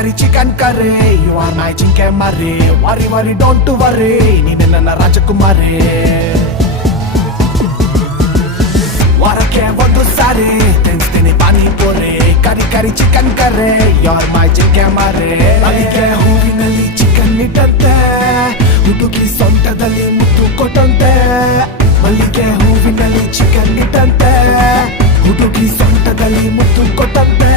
curry chicken curry you are my ಜಿಂಕೆ ಮರಿ worry worry don't worry ನೀನೆ ನನ್ನ ರಾಜಕುಮಾರಿ ವಾರಕ್ಕೆ ಒಂದು ಸಾರಿ ತಿನ್ಸ್ತೀನಿ panipuri curry curry chicken curry you are my ಜಿಂಕೆ ಮರಿ ಅಲ್ಲಿಗೆ ಹೂವಿನಲ್ಲಿ ಚಿಕನ್ ಇಟ್ಟಂತೆ ಹುಡುಗಿ ಸೊಂಟದಲ್ಲಿ ಮುತ್ತು ಕೊಟ್ಟಂತೆ ಮಲ್ಲಿಗೆ ಹೂವಿನಲ್ಲಿ ಚಿಕನ್ ಇಟ್ಟಂತೆ ಹುಡುಗಿ ಸೊಂಟದಲ್ಲಿ ಮುತ್ತು ಕೊಟ್ಟಂತೆ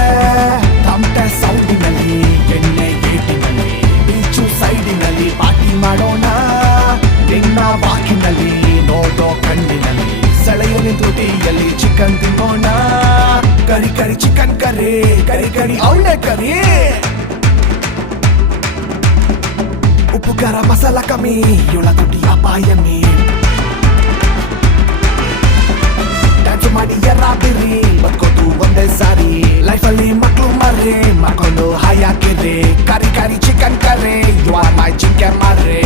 ತಮಟೆ ಸೌಂಡಿನಲ್ಲಿ ಎಣ್ಣೆ ಏಟಿನಲ್ಲಿ ಬೀಚು ಸೈಡಿನಲ್ಲಿ ಪಾರ್ಟಿ ಮಾಡೋಣ ನಿನ್ನ ವಾಕಿನಲ್ಲಿ ನೋಡೋ ಕಣ್ಣಿನಲ್ಲಿ ಸೆಳೆಯುವ ತುಟಿಯಲ್ಲಿ ಚಿಕನ್ ತಿನ್ನೋಣ ಕರಿ ಕರಿ ಚಿಕನ್ ಕರಿ ಕರಿ ಕರಿ ಅವಳೆ ಕರಿ ಉಪ್ಪು ಖಾರ ಮಸಾಲ ಕಮ್ಮಿ ಇವಳ ತುಟಿ ಅಪಾಯಮಿ ಡ್ಯಾನ್ಸ್ ಮಾಡಿ ಎರಾಬಿರಿ ಬದುಕೋದು ಒಂದೇ ಸಾರಿ ಲೈಫಲ್ಲಿ ಮಕ್ಕಳು ಮರ್ರಿ ಮಕ್ಕಳು ಹಾಯಾಕಿರಿ curry curry chicken curry you are my chicken ಮರ್ರಿ